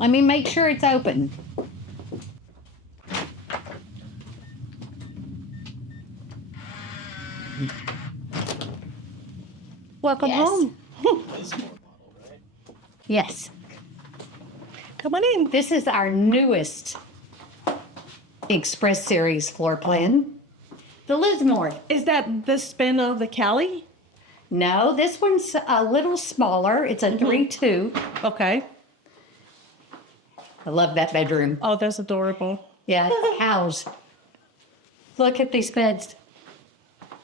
Let me make sure it's open. Welcome home. Yes. Come on in. This is our newest Express Series floor plan. The Lismore. Is that the spin of the Cali? No, this one's a little smaller. It's a 3-2. Okay. I love that bedroom. Oh, that's adorable. Yeah, it's housed. Look at these beds.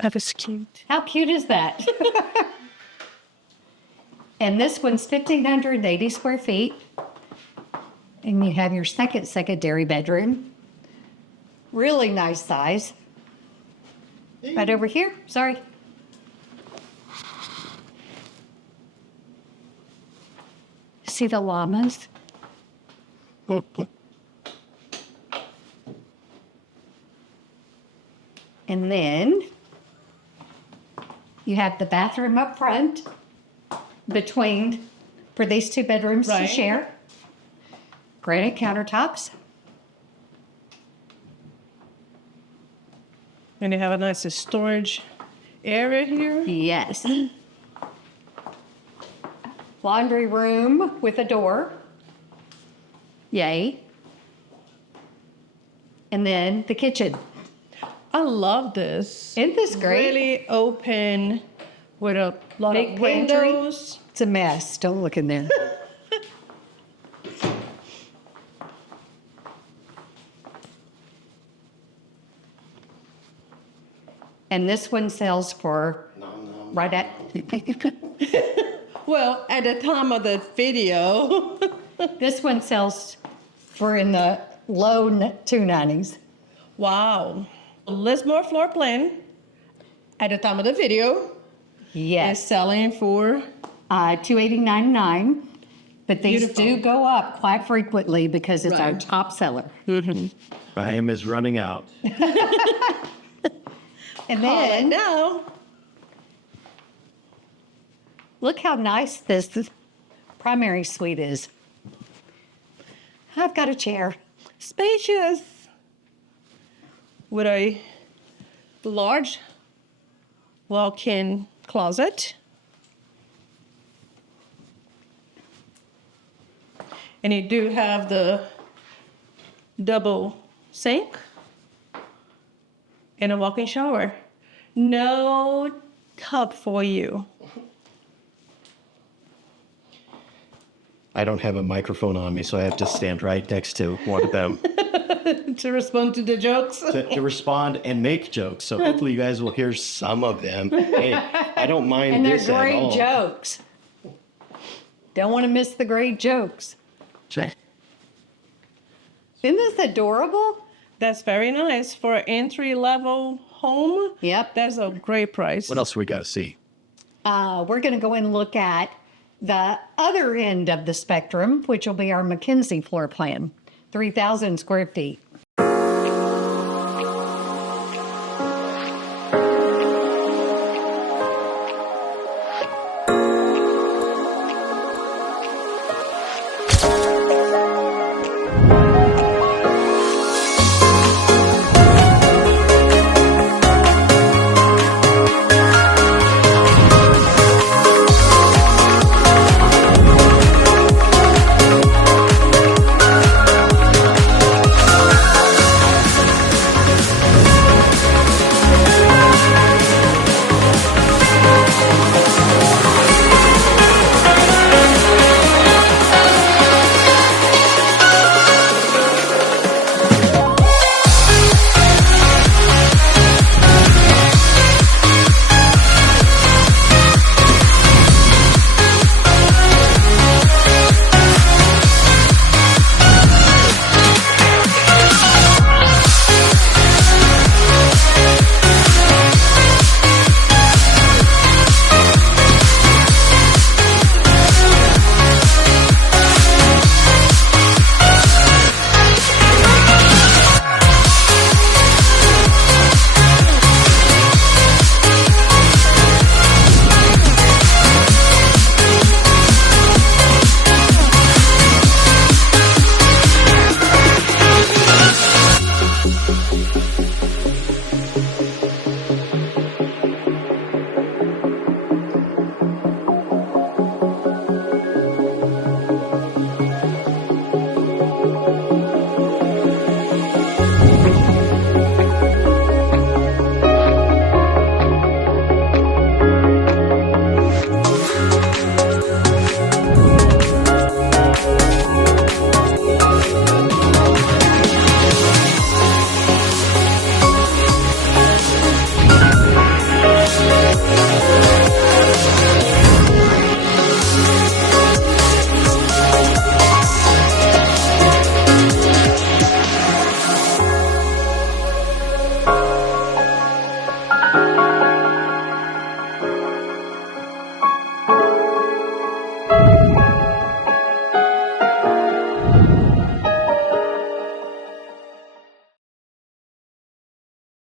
That is cute. How cute is that? And this one's 1,580 square feet. And you have your second secondary bedroom. Really nice size. Right over here. Sorry. See the llamas? And then you have the bathroom up front between for these two bedrooms to share. Granite countertops. And you have a nice storage area here. Yes. Laundry room with a door. Yay. And then the kitchen. I love this. Isn't this great? Really open with a lot Big of pantry. windows. It's a mess. Don't look in there. And this one sells for right at Well, at the time of the video. this one sells for in the low 290s. Wow. Lismore floor plan at the time of the video is Yes. selling for 289.9, but these Beautiful. do go up quite frequently because it's our Right. top seller. Time is running out. And Call it then now. look how nice this primary suite is. I've got a chair. Spacious. With a large walk-in closet. And you do have the double sink and a walk-in shower. No tub for you. I don't have a microphone on me, so I have to stand right next to one of them To respond to the jokes. to respond and make jokes. So hopefully you guys will hear some of them. Hey, I don't mind And they're this at great all. jokes. Don't want to miss the great jokes. Isn't this adorable? That's very nice for an entry-level home. Yep. That's a great price. What else we got to see? We're going to go and look at the other end of the spectrum, which will be our McKenzie floor plan, 3,000 square feet.